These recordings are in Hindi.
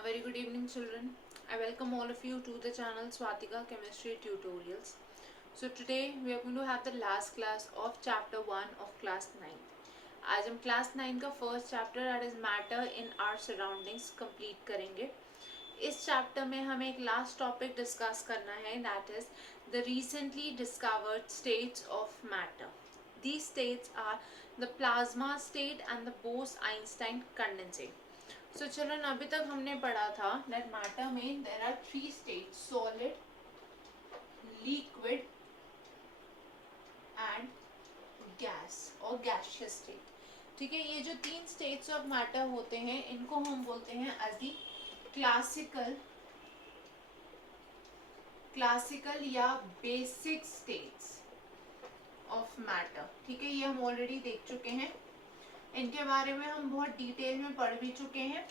A very good evening, children. I welcome all of you to the channel Swatika Chemistry Tutorials. So today we are going to have the last class of chapter 1 of class 9. आज हम क्लास 9 का first chapter that is matter in our surroundings complete करेंगे. इस चैप्टर में हमें एक लास्ट टॉपिक डिस्कस करना है that is the recently discovered states of matter. These states are the plasma state and the Bose-Einstein condensate. So children, अभी तक हमने पढ़ा था that matter में there are three states: solid, liquid and gas और gaseous state. ठीक है, ये जो तीन states of matter होते हैं इनको हम बोलते हैं as the classical या basic states ऑफ मैटर. ठीक है, ये हम ऑलरेडी देख चुके हैं, इनके बारे में हम बहुत डिटेल में पढ़ भी चुके हैं.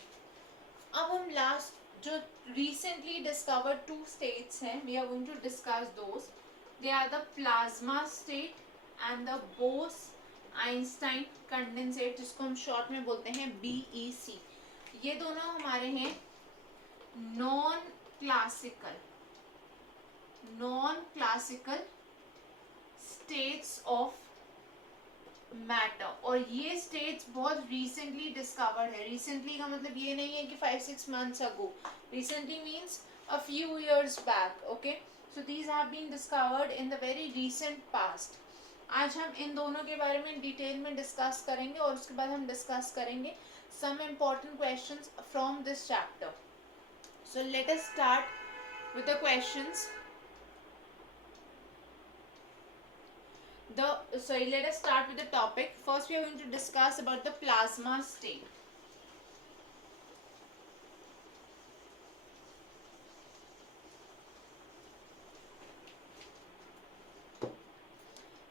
अब हम लास्ट जो रिसेंटली डिस्कवर्ड टू स्टेट्स हैं we are going to discuss those. They are the plasma state and the Bose Einstein condensate, जिसको हम शॉर्ट में बोलते हैं BEC. ये दोनों हमारे हैं non classical states of matter. और ये स्टेट्स बहुत रिसेंटली डिस्कवर्ड है. रिसेंटली का मतलब ये नहीं है कि 5-6 months ago. Recently means a few years back. Okay, so these have been discovered in the very recent past. आज हम इन दोनों के बारे में डिटेल में डिस्कस करेंगे और उसके बाद हम डिस्कस करेंगे some important questions from this chapter. So let us start with the questions. Let us start with the topic. First we are going to discuss about the plasma state.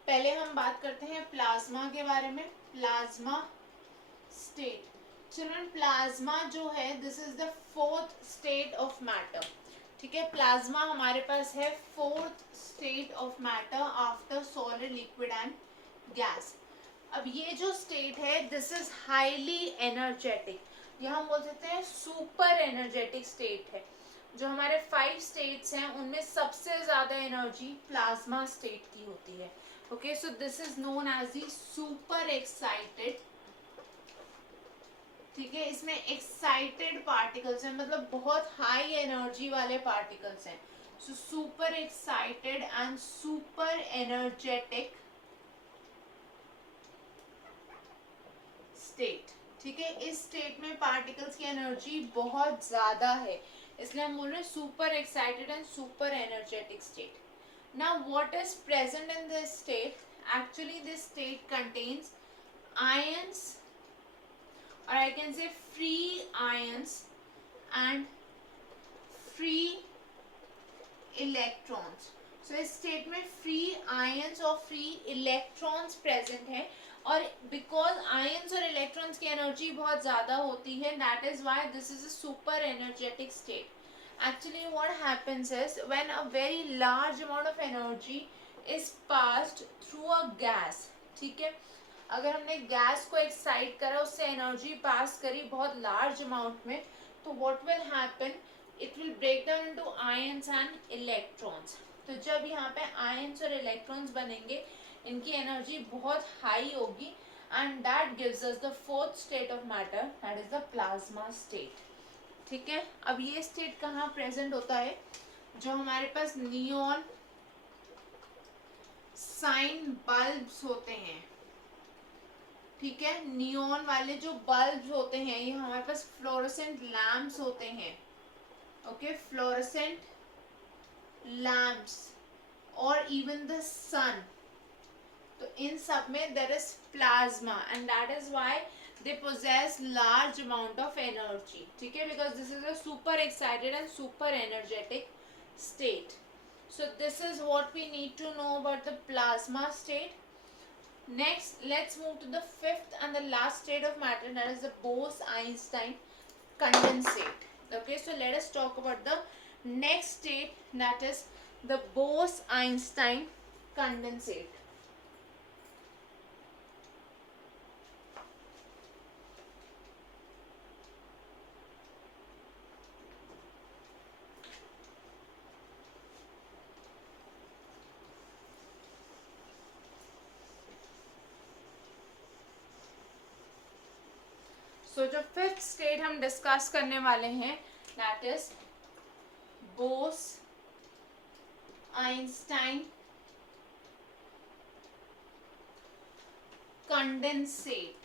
पहले हम बात करते हैं प्लाज्मा के बारे में. Plasma state. चिल्ड्रन, प्लाज्मा जो है this is the fourth state of matter. ठीक है, प्लाज्मा हमारे पास है fourth state of matter after solid, liquid and gas. अब ये जो स्टेट है दिस इज हाईली एनर्जेटिक, या हम बोल सकते हैं सुपर एनर्जेटिक स्टेट है. जो हमारे 5 स्टेट्स हैं उनमें सबसे ज्यादा एनर्जी प्लाज्मा स्टेट की होती है. Okay, so this is known as the super excited. ठीक है, इसमें एक्साइटेड पार्टिकल्स हैं, मतलब बहुत हाई एनर्जी वाले पार्टिकल्स हैं. So super excited and super energetic state. ठीक है, इस स्टेट में पार्टिकल्स की एनर्जी बहुत ज्यादा है, इसलिए हम बोल रहे हैं super excited and super energetic state. Now what is present in this state? Actually this state contains ions, or I can say free ions and free electrons. So इस स्टेट में free ions और free electrons present है, और because ions और electrons की एनर्जी बहुत ज़्यादा होती है that is why this is a super energetic state. Actually what happens is when a very large amount of energy is passed through a gas. ठीक है, अगर हमने गैस को एक्साइट करा, उससे एनर्जी पास करी बहुत लार्ज अमाउंट में, तो what will happen, it will break down into ions and electrons. तो जब यहाँ पे आयंस और इलेक्ट्रॉन्स बनेंगे इनकी एनर्जी बहुत हाई होगी and that gives us the fourth state of matter, that is the plasma state. ठीक है, अब ये स्टेट कहाँ प्रेजेंट होता है? जो हमारे पास नियॉन साइन बल्ब्स होते हैं. ठीक है, नियॉन वाले जो बल्ब होते हैं ये हमारे पास फ्लोरोसेंट लैम्प्स होते हैं. ओके, फ्लोरोसेंट लैम्प्स और इवन द सन. तो इन सब में there is plasma and that is why they possess large amount of energy. ठीक है, because this is a super excited and super energetic state. So this is what we need to know about the plasma state. Next, let's move to the fifth and the last state of matter, that is the Bose-Einstein condensate. Okay, so let us talk about the next state, that is the Bose-Einstein condensate. सो जो फिफ्थ स्टेट हम डिस्कस करने वाले हैं that is Bose Einstein condensate,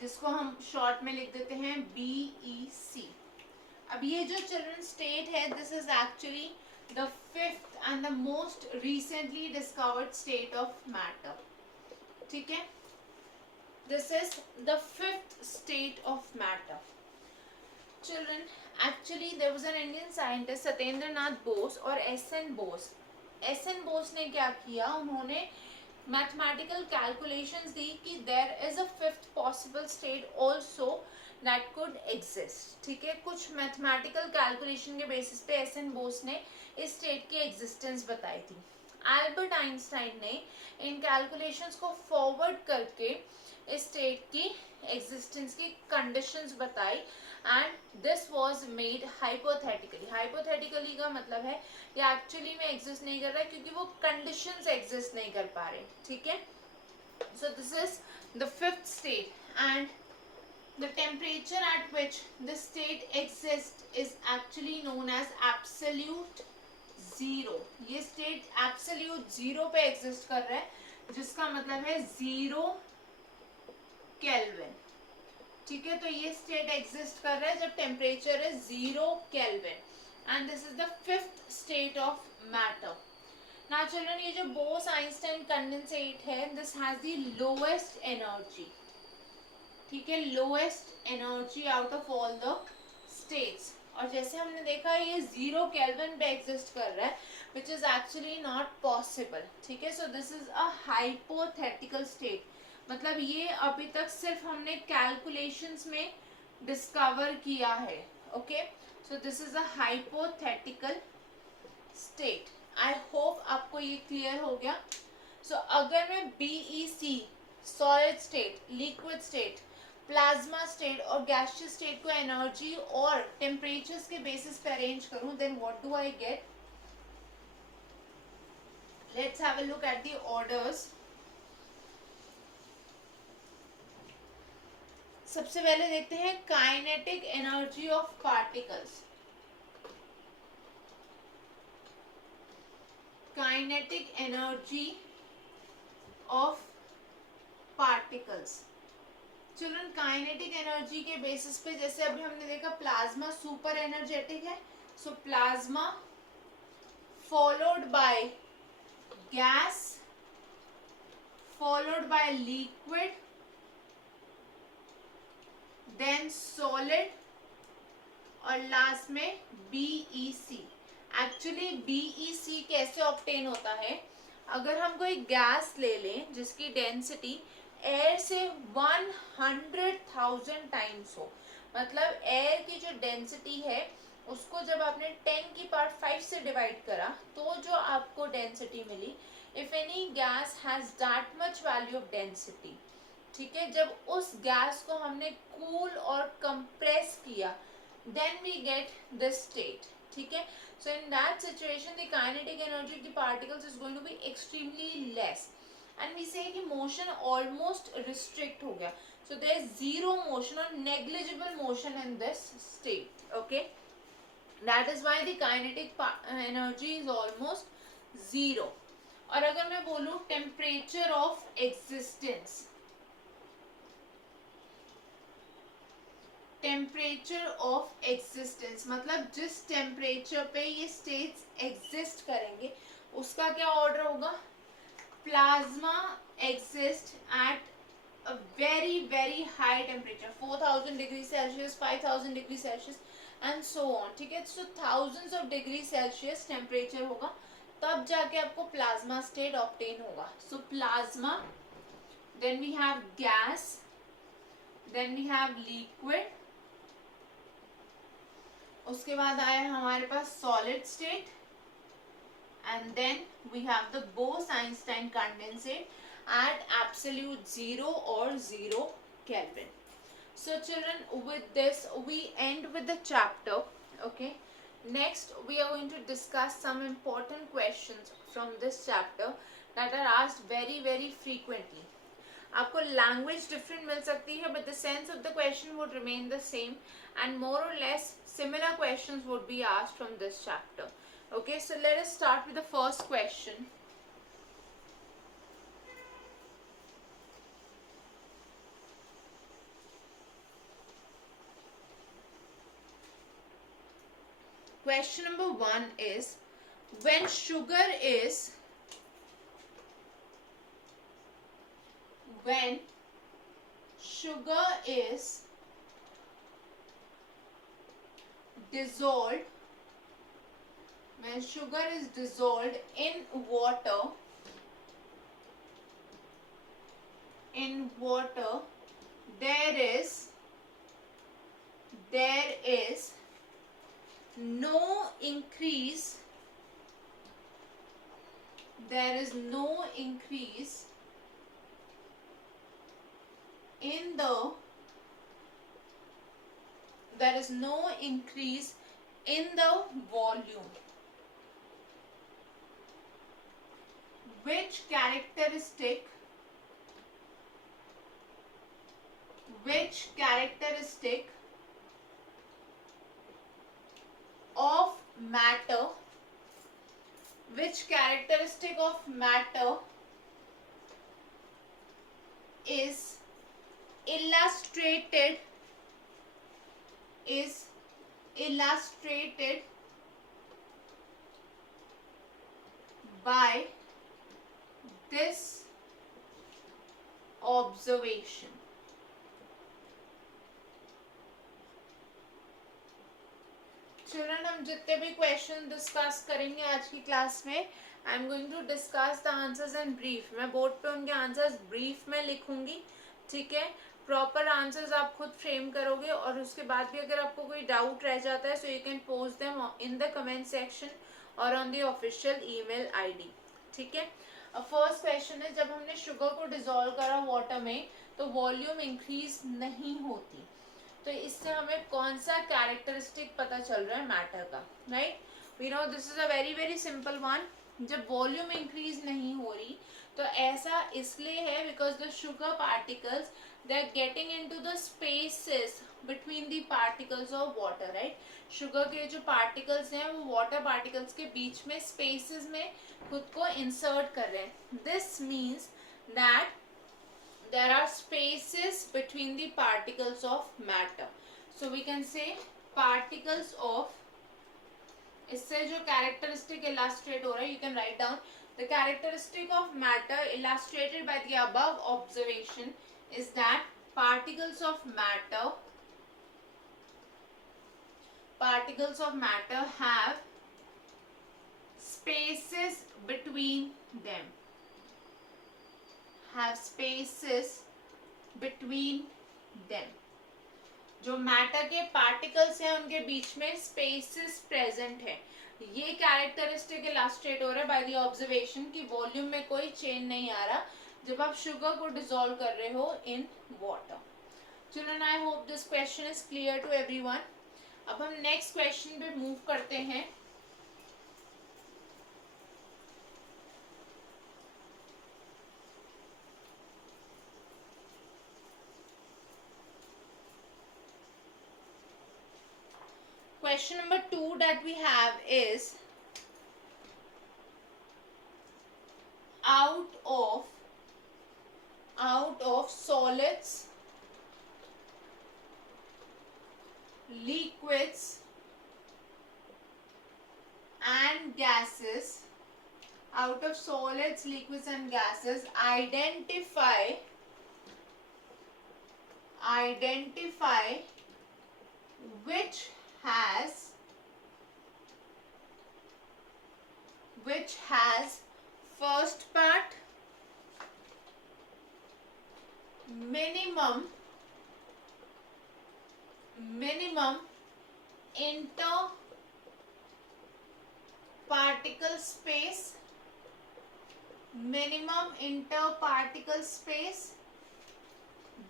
जिसको हम शॉर्ट में लिख देते हैं BEC. अब ये जो चिल्ड्रन स्टेट है, this is actually the fifth and the most recently discovered state of matter. ठीक है, this is the fifth state of matter. Children, actually there was an Indian scientist Satyendra Nath Bose और एसएन बोस. एसएन बोस ने क्या किया, उन्होंने मैथमेटिकल कैलकुलेशंस दी कि there is a fifth possible state also that could exist. ठीक है, कुछ मैथमेटिकल कैलकुलेशन के बेसिस पे एसएन बोस ने इस स्टेट की एग्जिस्टेंस बताई थी. एल्बर्ट आइंस्टाइन ने इन कैलकुलेशंस को फॉरवर्ड करके इस स्टेट की एग्जिस्टेंस की कंडीशंस बताई and this was made hypothetically. Hypothetically का मतलब है ये एक्चुअली में एग्जिस्ट नहीं कर रहा है क्योंकि वो कंडीशंस एग्जिस्ट नहीं कर पा रहे. ठीक है, सो this is the fifth state and the temperature at which the state exists is actually known as absolute zero. ये state absolute zero पे exist कर रहा है, जिसका मतलब है 0 केल्विन. ठीक है, तो ये स्टेट एग्जिस्ट कर रहा है जब temperature is 0 kelvin and this is the fifth state of matter. Now children, ये जो बोस आइंस्टाइन कंडेंसेट है, this has the lowest energy. ठीक है, lowest energy out of all the states. और जैसे हमने देखा ये 0 केल्विन पे एग्जिस्ट कर रहा है which is actually not possible. ठीक है, सो this is a hypothetical state. मतलब ये अभी तक सिर्फ हमने कैलकुलेशंस में डिस्कवर किया है. Okay, so this is a hypothetical state. I hope आपको ये क्लियर हो गया. सो अगर मैं BEC solid state, liquid state, plasma state और गैसियस स्टेट को एनर्जी और टेम्परेचर्स के बेसिस पे अरेंज करूं, then what do I get? Let's have a look at the orders. सबसे पहले देखते हैं kinetic energy of particles. Kinetic energy of particles. Children, kinetic energy के बेसिस पे जैसे अभी हमने देखा प्लाज्मा सुपर एनर्जेटिक है, so plasma followed by gas followed by liquid then solid और लास्ट में BEC. एक्चुअली BEC कैसे ऑब्टेन होता है? अगर हम कोई गैस ले लें जिसकी डेंसिटी एयर से 100,000 टाइम्स हो, मतलब एयर की जो डेंसिटी है उसको जब आपने 10 की पावर 5 से डिवाइड करा तो जो आपको डेंसिटी मिली, if any gas has that much value of density. ठीक है, जब उस गैस को हमने कूल और कंप्रेस किया then we get this state. ठीक है, so in that situation the kinetic energy of the particles is going to be extremely less and we say कि motion almost restrict हो गया, so there is zero motion or negligible motion in this state. Okay, that is why the kinetic energy is almost zero. और अगर मैं बोलूँ temperature of existence, temperature of existence मतलब जिस टेम्परेचर पे ये स्टेट्स एग्जिस्ट करेंगे उसका क्या ऑर्डर होगा? Plasma exist at a very very high temperature, 4000 degree Celsius, 5000 degree Celsius and so on. ठीक है, so thousands of degree Celsius temperature होगा तब जाके आपको प्लाज्मा स्टेट ऑब्टेन होगा. So plasma, then we have gas, then we have liquid, उसके बाद आया हमारे पास solid state and then we have the Bose Einstein condensate at absolute 0 or 0 Kelvin. So children, with this we end with the chapter. Okay, next we are going to discuss some important questions from this chapter that are asked very very frequently. आपको लैंग्वेज डिफरेंट मिल सकती है but the sense of the question would remain the same and more और less similar questions would be asked from this chapter. Okay, so let us start with the first question. Question number 1 is, when sugar is dissolved, when sugar is dissolved in water, there is no increase in the volume. Which characteristic of matter is illustrated by this observation. Children, हम जितने भी क्वेश्चन डिस्कस करेंगे आज की क्लास में, I am going to discuss the answers in brief. मैं बोर्ड पे उनके आंसर्स ब्रीफ में लिखूंगी, ठीक है. प्रॉपर आंसर्स आप खुद फ्रेम करोगे और उसके बाद भी अगर आपको कोई डाउट रह जाता है so you can post them in the comment section और on the official email ID, ठीक है. फर्स्ट क्वेश्चन है, जब हमने शुगर को डिसॉल्व करा वाटर में तो वॉल्यूम इंक्रीज नहीं होती, तो इससे हमें कौन सा कैरेक्टरिस्टिक पता चल रहा है मैटर का, right. We know this is a very very simple one. जब वॉल्यूम इंक्रीज नहीं हो रही तो ऐसा इसलिए है because the sugar particles they are getting into the spaces between the particles of water, right. Sugar के जो पार्टिकल्स हैं वो वाटर पार्टिकल्स के बीच में स्पेसेस में खुद को इंसर्ट कर रहे हैं. This means that there are spaces between the particles of matter. So we can say particles of, इससे जो characteristic illustrate हो रहा है, you can write down the characteristic of matter illustrated by the above observation is that particles of matter have spaces between them. जो मैटर के पार्टिकल्स हैं उनके बीच में स्पेसेस प्रेजेंट है. ये कैरेक्टरिस्टिक इलस्ट्रेट हो रहा है बाय द ऑब्जर्वेशन कि वॉल्यूम में कोई चेंज नहीं आ रहा जब आप शुगर को डिसॉल्व कर रहे हो in water. Children, I hope this question is clear to everyone. अब हम नेक्स्ट क्वेश्चन पे मूव करते हैं. Question number 2 that we have is, out of solids, liquids and gases, identify which has first part minimum interparticle space,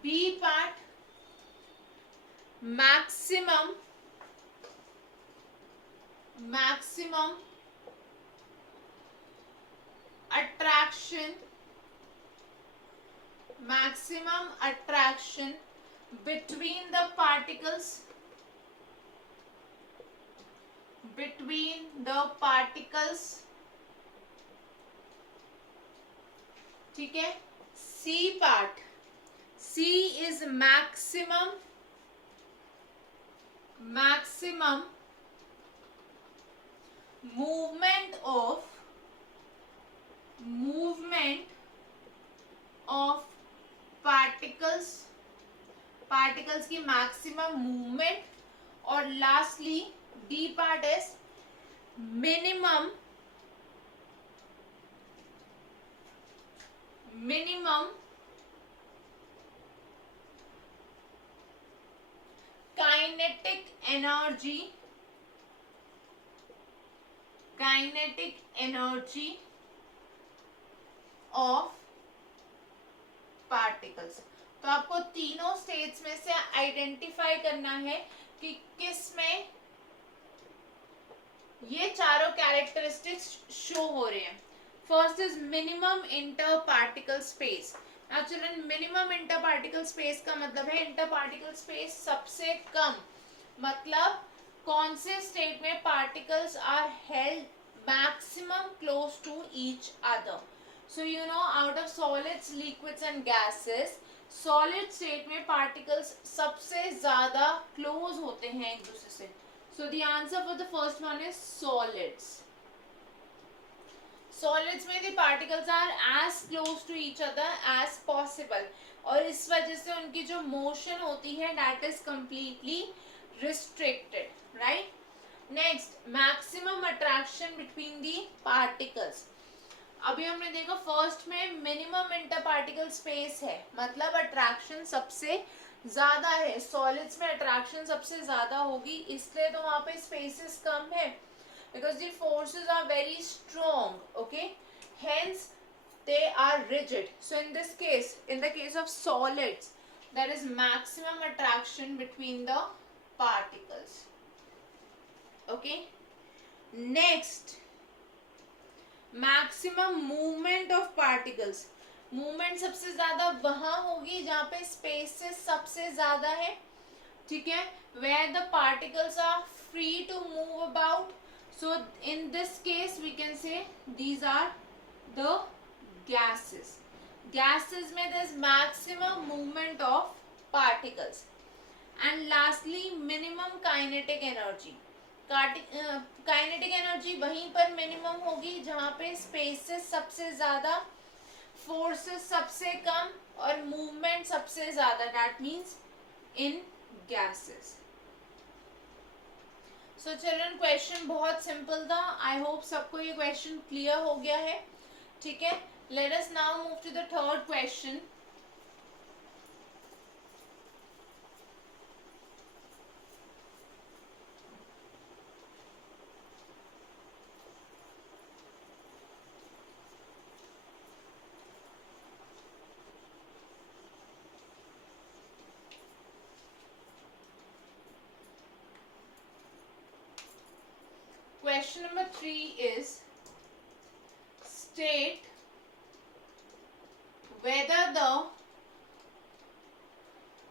B part maximum attraction maximum attraction between the particles, ठीक है. C part, C is maximum movement of particles की मैक्सिमम मूवमेंट. और lastly D part is minimum kinetic energy of particles. तो आपको तीनों स्टेट्स में से आइडेंटिफाई करना है कि किस में ये चारों कैरेक्टरिस्टिक्स शो हो रहे हैं. First is minimum inter particle space. Now children, minimum inter particle space का मतलब है इंटर पार्टिकल स्पेस सबसे कम. मतलब कौन से स्टेट में particles are held maximum close to each other. So you know, out of solids, liquids and gases, solid state में particles सबसे ज़्यादा close होते हैं एक दूसरे से. So the answer for the first one is solids. Solids में the particles are as close to each other as possible. और इस वजह से उनकी जो motion होती है that is completely restricted, right? Next, maximum attraction between the particles. अभी हमने देखा फर्स्ट में मिनिमम इंटर पार्टिकल स्पेस है, मतलब अट्रैक्शन सबसे ज्यादा है. सॉलिड्स में अट्रैक्शन सबसे ज्यादा होगी, इसलिए तो वहां पे स्पेसेस कम है, because the forces are very strong. Okay, hence they are rigid. So in this case, in the case of solids, there is maximum attraction between the particles. Okay, next, maximum movement of particles. Movement सबसे ज्यादा वहां होगी जहां पे स्पेसेस सबसे ज्यादा है, ठीक है, where the particles are free to move about. So in this case we can say these are the gases. Gases में there is maximum movement of particles. And lastly minimum kinetic energy. Kinetic energy वहीं पर मिनिमम होगी जहां पे स्पेसेस सबसे ज्यादा, फोर्सेस सबसे कम और मूवमेंट सबसे ज्यादा. That means in gases. So children, question बहुत सिंपल था. आई होप सबको ये क्वेश्चन क्लियर हो गया है. ठीक है, let us now move to the third question. Question number 3 is state whether the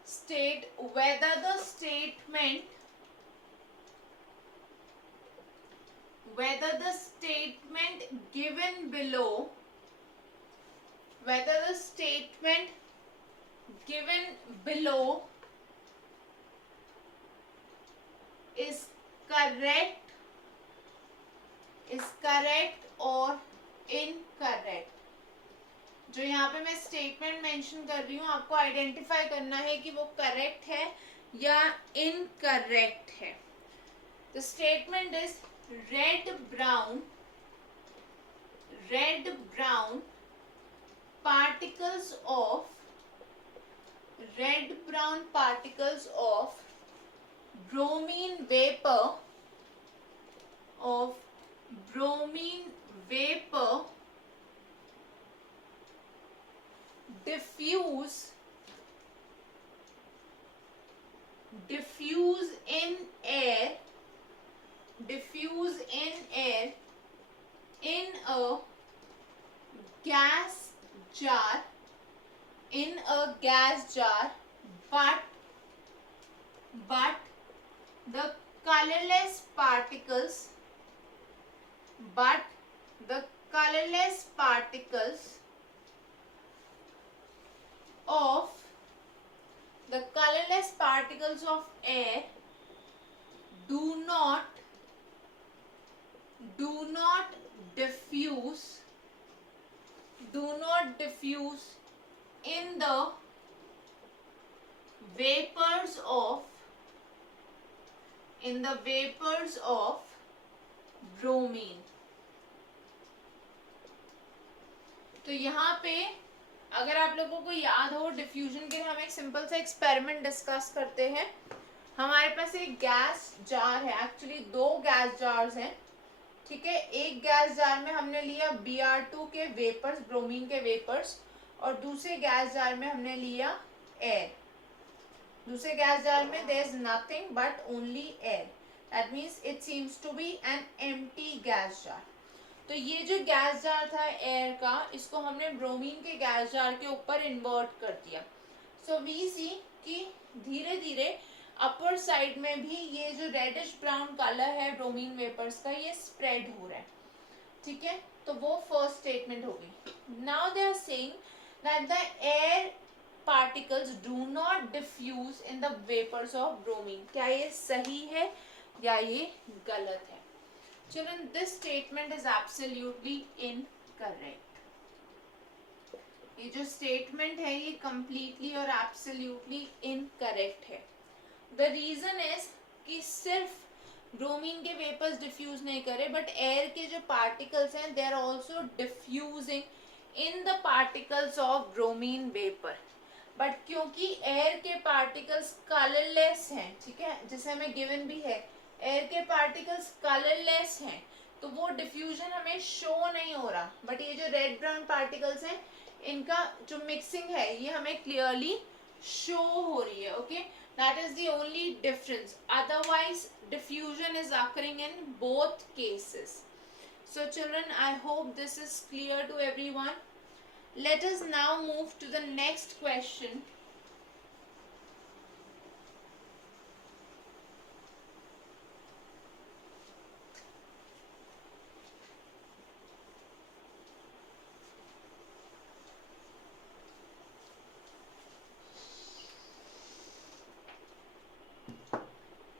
statement given below is correct or incorrect. जो यहाँ पे मैं स्टेटमेंट मेंशन कर रही हूँ, आपको आइडेंटिफाई करना है कि वो करेक्ट है या इनकरेक्ट है. The statement is red brown particles of bromine vapor diffuse in air in a gas jar in a gas jar, but the colorless particles but the colorless particles of air do not diffuse in the vapors of bromine. तो यहाँ पे अगर आप लोगों को याद हो, डिफ्यूजन के लिए हम एक सिंपल सा एक्सपेरिमेंट डिस्कस करते हैं। हमारे पास एक गैस जार है, एक्चुअली दो गैस जार्स हैं, ठीक है। एक गैस जार में हमने लिया Br2 के वेपर्स, ब्रोमीन के वेपर्स, और दूसरे गैस जार में हमने लिया एयर। दूसरे गैस जार में there is nothing but only air, that means it seems to be an empty gas jar. तो ये जो गैस जार था एयर का, इसको हमने ब्रोमीन के गैस जार के ऊपर इन्वर्ट कर दिया। सो वी सी कि धीरे धीरे अपर साइड में भी ये जो रेडिश ब्राउन कलर है ब्रोमीन वेपर्स का, ये स्प्रेड हो रहा है, ठीक है। तो वो फर्स्ट स्टेटमेंट होगी। Now they are saying that the air particles do not diffuse in the vapours of bromine. क्या ये सही है या ये गलत है? Children, this statement is absolutely incorrect. ये जो statement है ये completely और absolutely incorrect है। The reason is कि सिर्फ ब्रोमीन के वेपर्स डिफ्यूज नहीं करे, बट एयर के जो पार्टिकल्स हैं they are also diffusing in the particles of bromine vapour. But क्योंकि एयर के पार्टिकल्स कलरलेस हैं, ठीक है, जिसे हमें गिवन भी है, एयर के पार्टिकल्स कलरलेस हैं, तो वो डिफ्यूजन हमें शो नहीं हो रहा। बट ये जो रेड ब्राउन पार्टिकल्स हैं, इनका जो मिक्सिंग है ये हमें क्लियरली शो हो रही है। Okay, that is the only difference, otherwise diffusion is occurring in both cases. So children, I hope this is clear to everyone. Let us now move to the next question.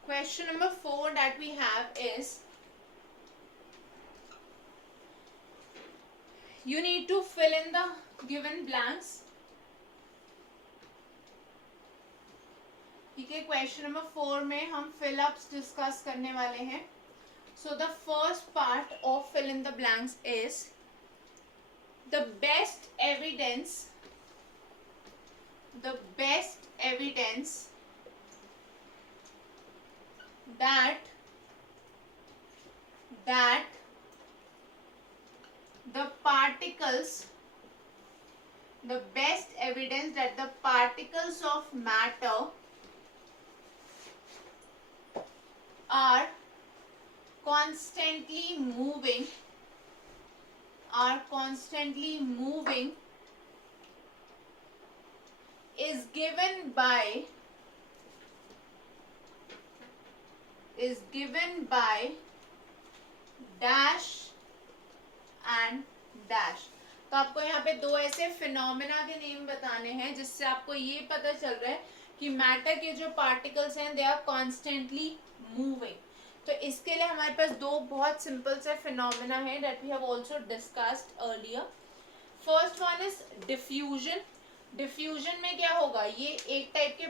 Question number 4 that we have is, you need to fill in the given blanks। ठीक है, क्वेश्चन नंबर 4 में हम फिल अप्स डिस्कस करने वाले हैं। So the first part of fill in the blanks is the best evidence that the particles of matter are constantly moving is given by dash and dash। तो आपको यहाँ पे दो ऐसे फिनोमेना के नेम बताने हैं जिससे आपको ये पता चल रहा है कि मैटर के जो पार्टिकल्स हैं दे आर कॉन्स्टेंटली मूविंग। तो इसके लिए हमारे पास दो बहुत सिंपल से फिनोमेना है that we have also discussed earlier. First one is diffusion. Diffusion में क्या होगा, ये एक टाइप के